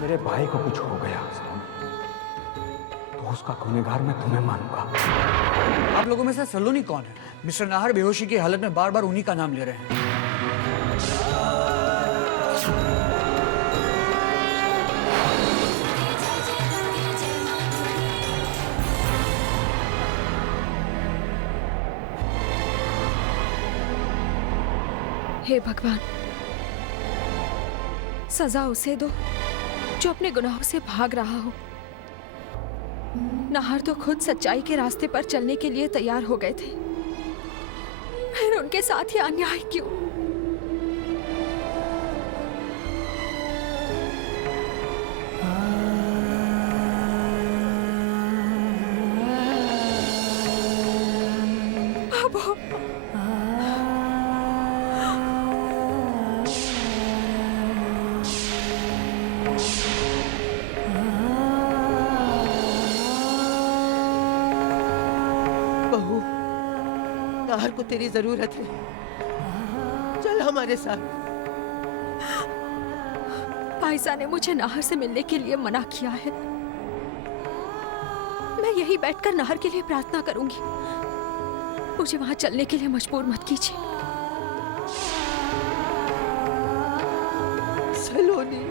मेरे भाई को कुछ हो गया तो उसका गुनहगार मैं तुम्हें मानूंगा। आप लोगों में से सलोनी कौन है? मिस्टर नाहर बेहोशी की हालत में बार बार उन्हीं का नाम ले रहे हैं। हे भगवान, सजा उसे दो जो अपने गुनाहों से भाग रहा हो। नाहर तो खुद सच्चाई के रास्ते पर चलने के लिए तैयार हो गए थे, फिर उनके साथ ये अन्याय क्यों? बाबू, बहू, नाहर को तेरी जरूरत है, चल हमारे साथ। पायसा ने मुझे नाहर से मिलने के लिए मना किया है। मैं यही बैठकर नाहर के लिए प्रार्थना करूंगी। मुझे वहां चलने के लिए मजबूर मत कीजिए। सलोनी,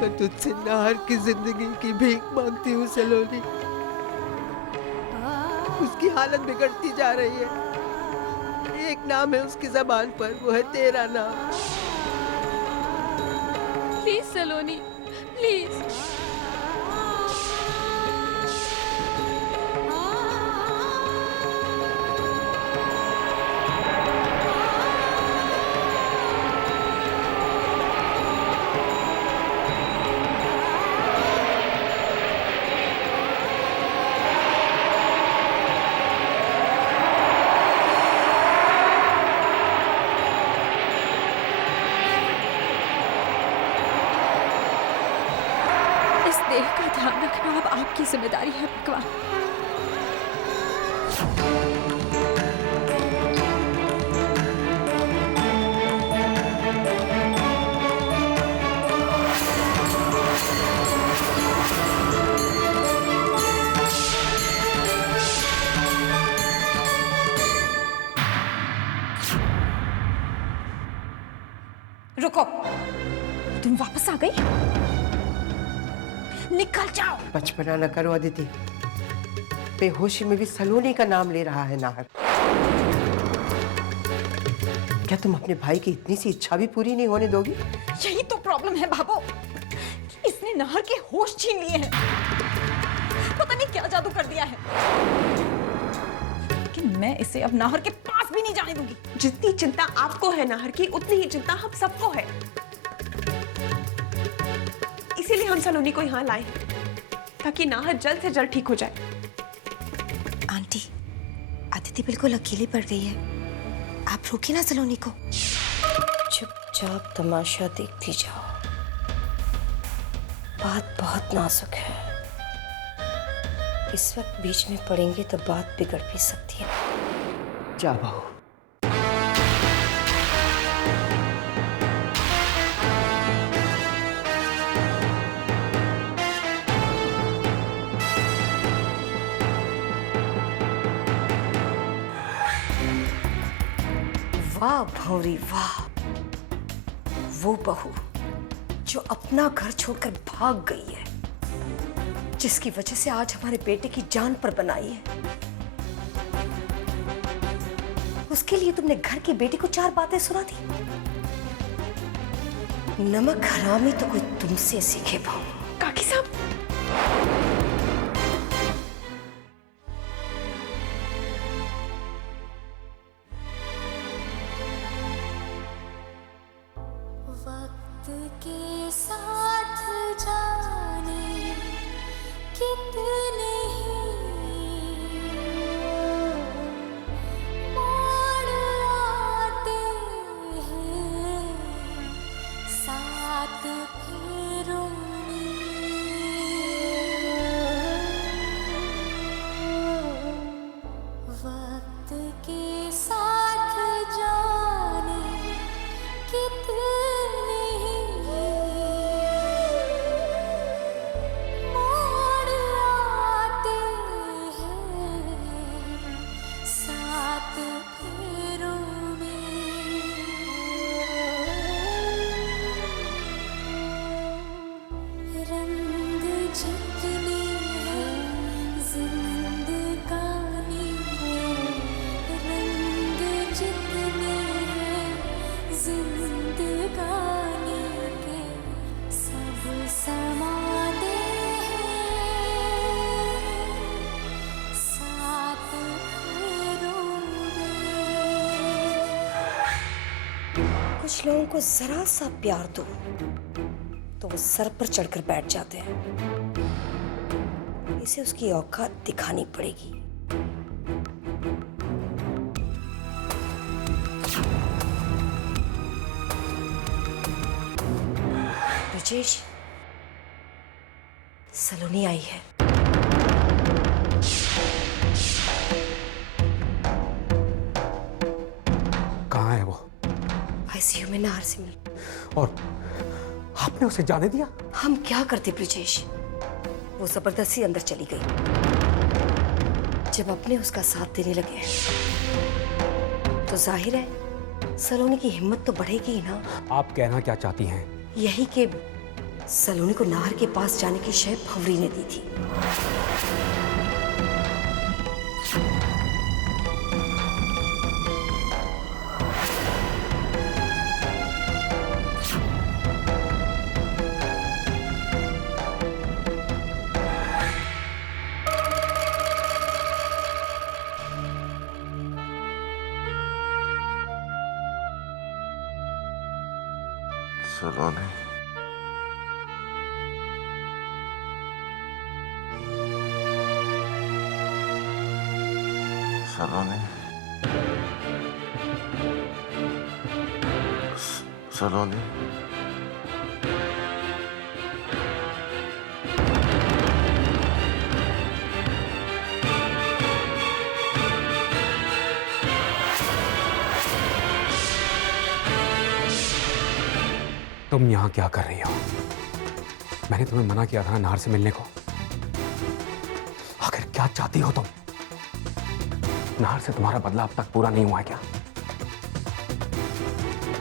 मैं तुझसे नाहर की जिंदगी की भीख मांगती हूँ सलोनी। उसकी हालत बिगड़ती जा रही है। एक नाम है उसकी जबान पर, वो है तेरा नाम। Please Saloni, please. इस देह का ध्यान रखना अब आपकी जिम्मेदारी है भगवान। रुको, तुम वापस आ गई? निकल जाओ। बचपना न करो अदिति, बेहोशी में भी सलोनी का नाम ले रहा है नाहर। क्या तुम अपने भाई की इतनी सी इच्छा भी पूरी नहीं होने दोगी? यही तो प्रॉब्लम है भाभो, इसने नाहर के होश छीन लिए हैं। पता नहीं क्या जादू कर दिया है, लेकिन मैं इसे अब नाहर के पास भी नहीं जाने दूंगी। जितनी चिंता आपको है नाहर की, उतनी ही चिंता हम सबको है। इसीलिए हम सलोनी को यहाँ लाए, ताकि नाहर जल्द से जल्द ठीक हो जाए। आंटी, अदिति बिल्कुल अकेली पड़ गई है, आप रोकिए ना सलोनी को। चुपचाप तमाशा देखती जाओ। बात बहुत नाजुक है, इस वक्त बीच में पड़ेंगे तो बात बिगड़ भी सकती है। जा बहू। वाह भौरी वाह, वो बहू जो अपना घर छोड़कर भाग गई है, जिसकी वजह से आज हमारे बेटे की जान पर बनाई है। उसके लिए तुमने घर की बेटी को 4 बातें सुना दी। नमक हरामी तो कोई तुमसे सीखे बहू। काकी साहब, वक्त के साथ जाने कितने मोड़ आते हैं साथ फेरों में। कुछ लोगों को जरा सा प्यार दो तो वो सर पर चढ़कर बैठ जाते हैं। इसे उसकी औकात दिखानी पड़ेगी। ब्रिजेश, सलोनी आई है। कहाँ है वो? आईसीयू में नाहर से मिल। और आपने उसे जाने दिया? हम क्या करते ब्रिजेश, वो जबरदस्ती अंदर चली गई। जब अपने उसका साथ देने लगे तो जाहिर है सलोनी की हिम्मत तो बढ़ेगी ही ना। आप कहना क्या चाहती हैं? यही कि सलोनी को नाहर के पास जाने की शय भंवरी ने दी थी। सलोनी, सलोनी, सलोनी, तुम यहाँ क्या कर रही हो? मैंने तुम्हें मना किया था ना नाहर से मिलने को। आखिर क्या चाहती हो तुम? नाहर से तुम्हारा बदला अब तक पूरा नहीं हुआ है क्या?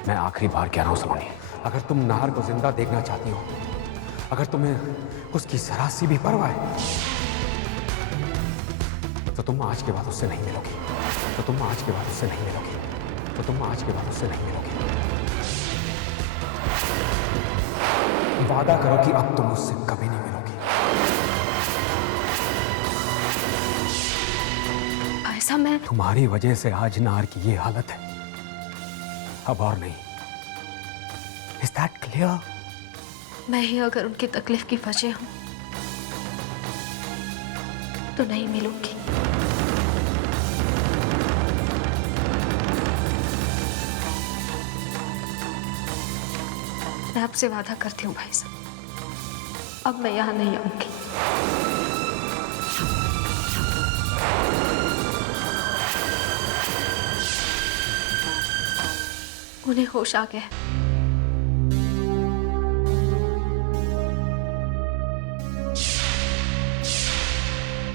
मैं आखिरी बार कह रहा हूं सलोनी, अगर तुम नाहर को जिंदा देखना चाहती हो, अगर तुम्हें उसकी जरा सी भी परवाह है, तो तुम आज के बाद उससे नहीं मिलोगी। तो तुम आज के बाद उससे नहीं मिलोगी। तो तुम आज के बाद उससे नहीं मिलोगी। वादा करो कि अब तुम उससे कभी नहीं मिलोगी। ऐसा मैं तुम्हारी वजह से आज नाहर की ये हालत है, अब और नहीं। Is that clear? मैं ही अगर उनकी तकलीफ की वजह हूं तो नहीं मिलूंगी। मैं आपसे वादा करती हूँ भाई साहब, अब मैं यहाँ नहीं आऊंगी। उन्हें होश आ गया।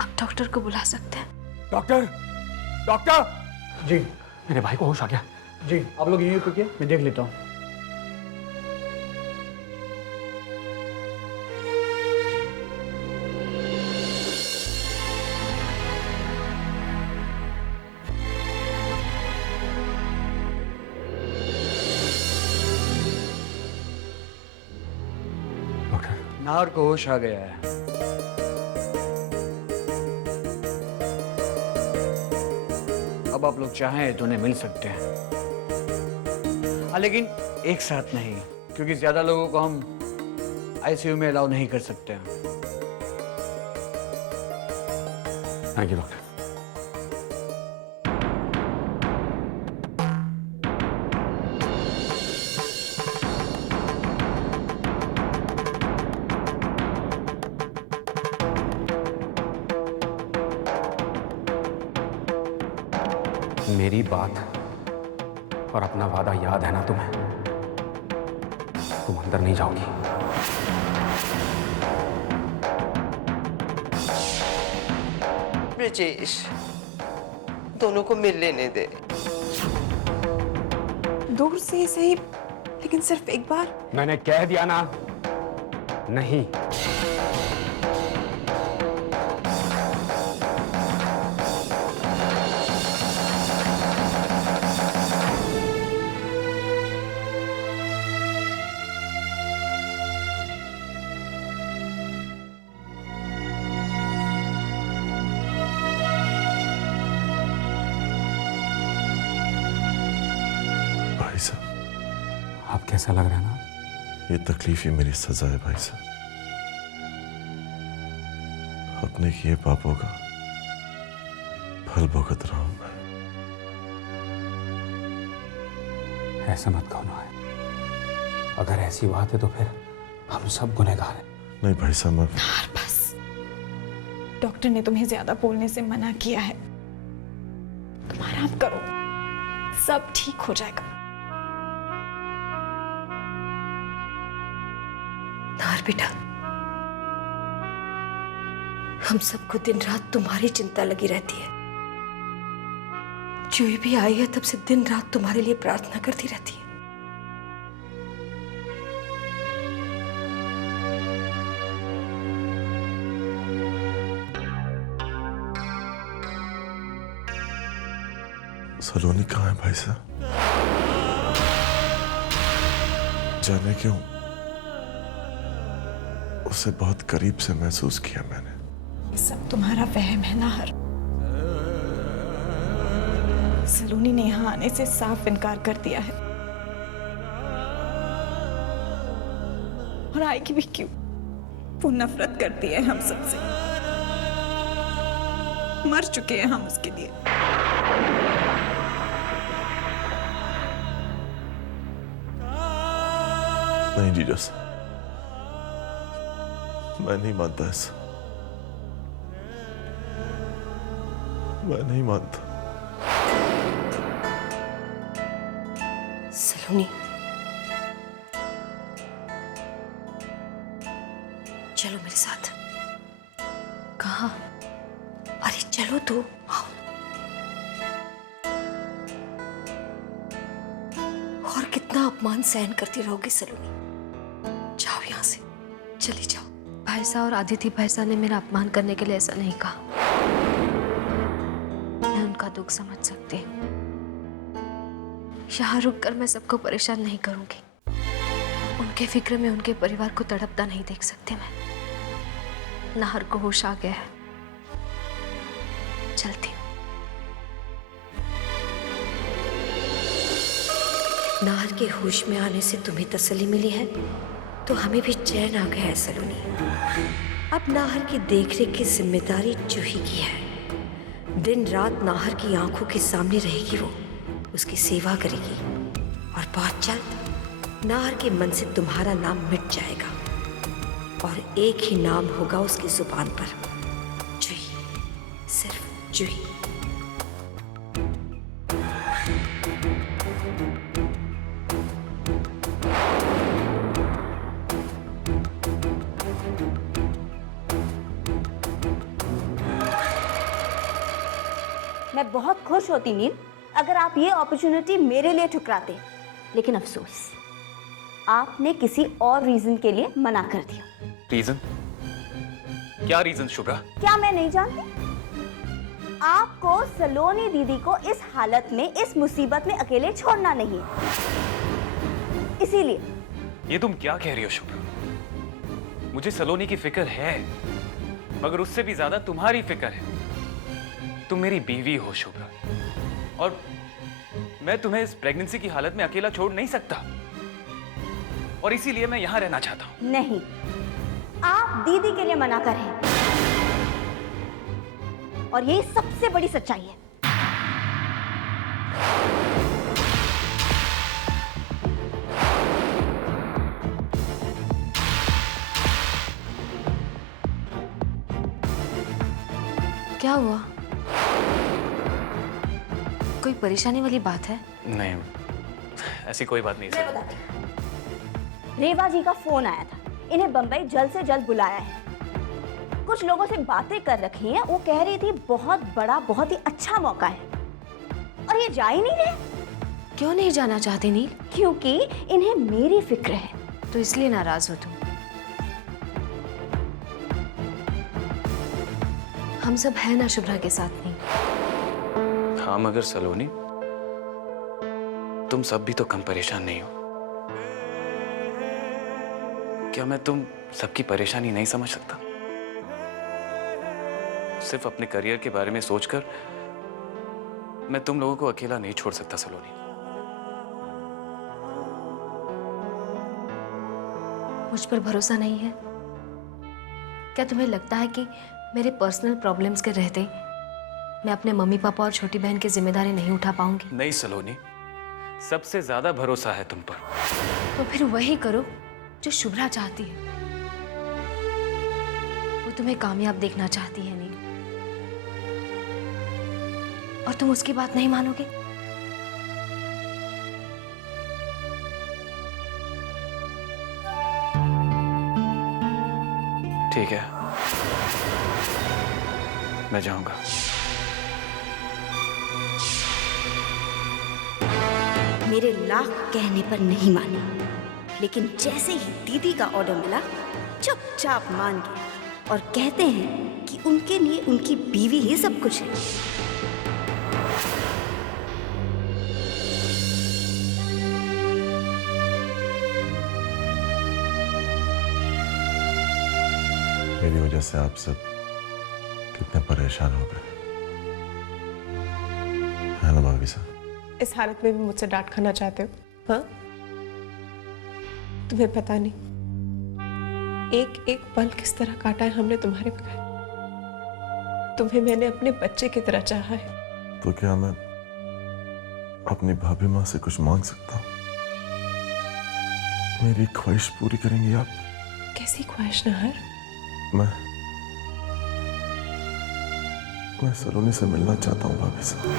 अब डॉक्टर को बुला सकते हैं। Doctor, doctor! जी मेरे भाई को होश आ गया। जी, आप लोग यहीं रुकिए, मैं देख लेता हूँ। नाहर को होश आ गया है। अब आप लोग चाहें तो उन्हें मिल सकते हैं, लेकिन एक साथ नहीं, क्योंकि ज्यादा लोगों को हम आईसीयू में अलाउ नहीं कर सकते हैं। Thank you doctor. मेरी बात और अपना वादा याद है ना तुम्हें? तुम अंदर नहीं जाओगी। ब्रिजेश, दोनों को मिल लेने दे। दूर से ही सही, लेकिन सिर्फ एक बार। मैंने कह दिया ना, नहीं। भाई साहब, अब कैसा लग रहा है ना? ये तकलीफ ही मेरी सजा है भाई साहब। अपने किए पापों का फल भुगत रहा हूं मैं। ऐसा मत कहो ना। अगर ऐसी बात है तो फिर हम सब गुनहगार हैं। नहीं भाई साहब, मैं बस डॉक्टर ने तुम्हें ज्यादा बोलने से मना किया है। तुम आराम करो, सब ठीक हो जाएगा। नाहर बेटा, हम सबको दिन रात तुम्हारी चिंता लगी रहती है। जो भी आई है तब से दिन रात तुम्हारे लिए प्रार्थना करती रहती है। सलोनी कहाँ है भाई साहब? जाने क्यों उसे बहुत करीब से महसूस किया मैंने। ये सब तुम्हारा वहम है नाहर। सलोनी ने यहाँ आने से साफ इनकार कर दिया है, और आएगी भी क्यों? वो नफरत करती है हम सबसे। मर चुके हैं हम उसके लिए। नहीं जीजस, मैं नहीं मानता ऐसा। मैं नहीं मानता। सलोनी, चलो मेरे साथ। कहाँ? अरे चलो तो, आओ। और कितना अपमान सहन करती रहोगी सलोनी? जाओ यहाँ से, चली जाओ। भाई साहब और आदित्य भाई साहब ने मेरा अपमान करने के लिए ऐसा नहीं कहा। मैं उनका दुख समझ सकती हूँ। यहाँ रुककर मैं सबको परेशान नहीं करूंगी। उनके फिक्र में उनके परिवार को तड़पता नहीं देख सकती मैं। नाहर को होश आ गया है, चलती हूँ। नाहर के होश में आने से तुम्हें तसल्ली मिली है तो हमें भी चैन आ गया है सलोनी। अब नाहर की देखरेख की जिम्मेदारी जूही की है। दिन रात नाहर की आंखों के सामने रहेगी वो, उसकी सेवा करेगी, और बहुत जल्द नाहर के मन से तुम्हारा नाम मिट जाएगा और एक ही नाम होगा उसकी जुबान पर, जूही, सिर्फ जूही। मैं बहुत खुश होती नील अगर आप ये अपॉर्चुनिटी मेरे लिए ठुकराते, लेकिन अफसोस आपने किसी और रीजन के लिए मना कर दिया। रीजन? क्या रीजन शुभ्रा? क्या मैं नहीं जानती? आपको सलोनी दीदी को इस हालत में, इस मुसीबत में अकेले छोड़ना नहीं है, इसीलिए। ये तुम क्या कह रही हो शुभ्रा? मुझे सलोनी की फिक्र है, मगर उससे भी ज्यादा तुम्हारी फिक्र है। तुम मेरी बीवी हो शुभ्रा, और मैं तुम्हें इस प्रेगनेंसी की हालत में अकेला छोड़ नहीं सकता, और इसीलिए मैं यहां रहना चाहता हूं। नहीं, आप दीदी के लिए मना कर रहे हैं, और यही सबसे बड़ी सच्चाई है। क्या हुआ? कोई परेशानी वाली बात है? नहीं, ऐसी कोई बात नहीं मैं बताती हूं। रेवा जी का फोन आया था, इन्हें बंबई जल्द से जल्द बुलाया है। कुछ लोगों से बातें कर रखी हैं, वो कह रही थी बहुत बड़ा, बहुत ही अच्छा मौका है, और ये जा ही नहीं रहे। क्यों नहीं जाना चाहती नील? क्योंकि इन्हें मेरी फिक्र है। तो इसलिए नाराज हो तुम? हम सब है ना शुभ्रा के साथ नहीं? हाँ, मगर सलोनी, तुम सब भी तो कम परेशान नहीं हो। क्या मैं तुम सबकी परेशानी नहीं समझ सकता? सिर्फ अपने करियर के बारे में सोचकर मैं तुम लोगों को अकेला नहीं छोड़ सकता सलोनी। मुझ पर भरोसा नहीं है? क्या तुम्हें लगता है कि मेरे पर्सनल प्रॉब्लम्स के रहते मैं अपने मम्मी पापा और छोटी बहन की जिम्मेदारी नहीं उठा पाऊंगी? नहीं सलोनी, सबसे ज्यादा भरोसा है तुम पर। तो फिर वही करो जो शुभ्रा चाहती है। वो तुम्हें कामयाब देखना चाहती है नील, और तुम उसकी बात नहीं मानोगे? ठीक है, मैं जाऊंगा। मेरे लाख कहने पर नहीं मानी, लेकिन जैसे ही दीदी का ऑर्डर मिला चुपचाप मान गए और कहते हैं कि उनके लिए उनकी बीवी ही सब कुछ है। मेरी वजह से आप सब कितने परेशान हो गए, है ना भाभी साहब? इस हालत में भी मुझसे डांट खाना चाहते हो? हाँ, तुम्हें पता नहीं एक एक पल किस तरह काटा है हमने तुम्हारे बगैर। तुम्हें मैंने अपने बच्चे की तरह चाहा है। तो क्या मैं अपनी भाभी माँ से कुछ मांग सकता हूँ? मेरी ख्वाहिश पूरी करेंगी आप? कैसी ख्वाहिश नाहर? मैं सलोनी से मिलना चाहता हूँ भाभी साहब।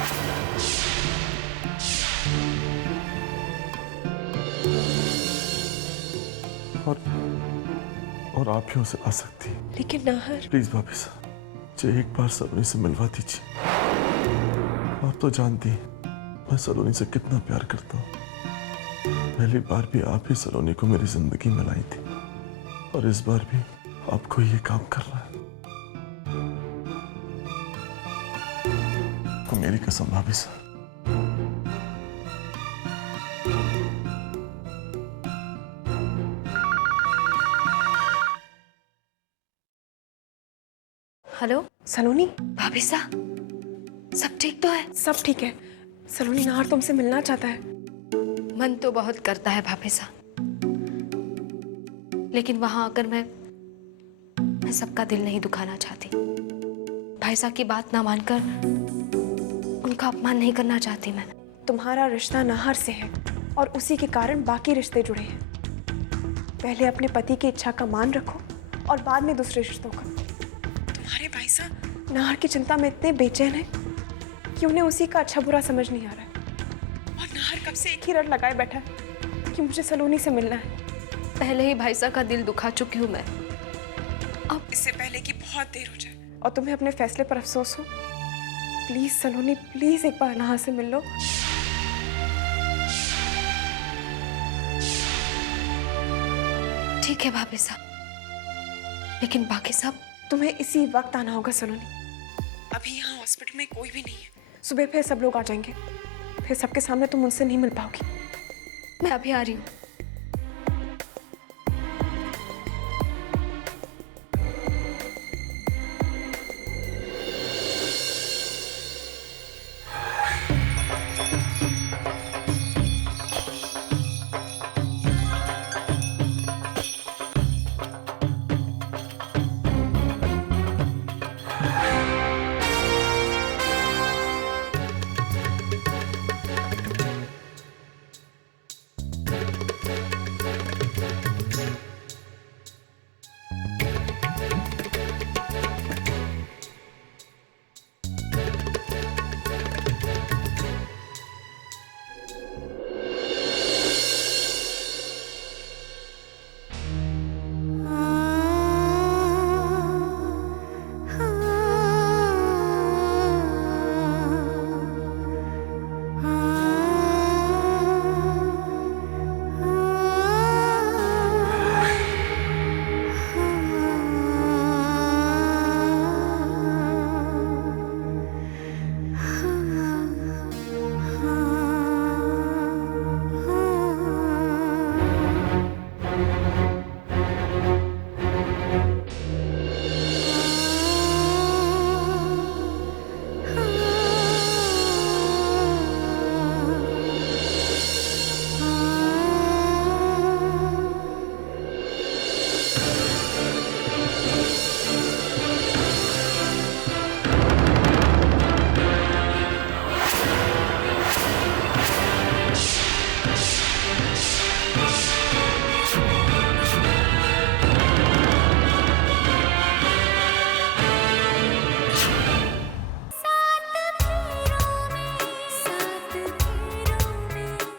और आप ही उसे आ सकती है। लेकिन नाहर, प्लीज भाभी साहब, मुझे एक बार सलोनी से मिलवा दीजिए। आप तो जानती हैं मैं सलोनी से कितना प्यार करता हूँ। पहली बार भी आप ही सलोनी को मेरी जिंदगी में लाई थी, और इस बार भी आपको ये काम करना है। तो मेरी कसम भाभी साहब। हेलो सलोनी। भाभी साहब, सब ठीक तो है? सब ठीक है सलोनी, नाहर तुमसे मिलना चाहता है। मन तो बहुत करता है भाभी साहब, लेकिन वहां आकर मैं सबका दिल नहीं दुखाना चाहती। भाई साहब की बात ना मानकर उनका अपमान नहीं करना चाहती मैं। तुम्हारा रिश्ता नाहर से है और उसी के कारण बाकी रिश्ते जुड़े हैं। पहले अपने पति की इच्छा का मान रखो और बाद में दूसरे रिश्तों का। तुम्हारे भाई साहब नाहर की चिंता में इतने बेचैन है कि उन्हें उसी का अच्छा बुरा समझ नहीं आ रहा है। और नाहर कब से एक ही रट लगाए बैठा है कि मुझे सलोनी से मिलना है। पहले ही भाई साहब का दिल दुखा चुकी हूँ मैं, अब इससे पहले कि बहुत देर हो जाए और तुम्हें अपने फैसले पर अफसोस हो। प्लीज सलोनी, प्लीज एक बार नाहर से मिल लो। ठीक है भाभी साहब, लेकिन बाकी सब? तुम्हें इसी वक्त आना होगा सलोनी। अभी यहाँ हॉस्पिटल में कोई भी नहीं है। सुबह फिर सब लोग आ जाएंगे, फिर सबके सामने तुम उनसे नहीं मिल पाओगी। मैं अभी आ रही हूँ।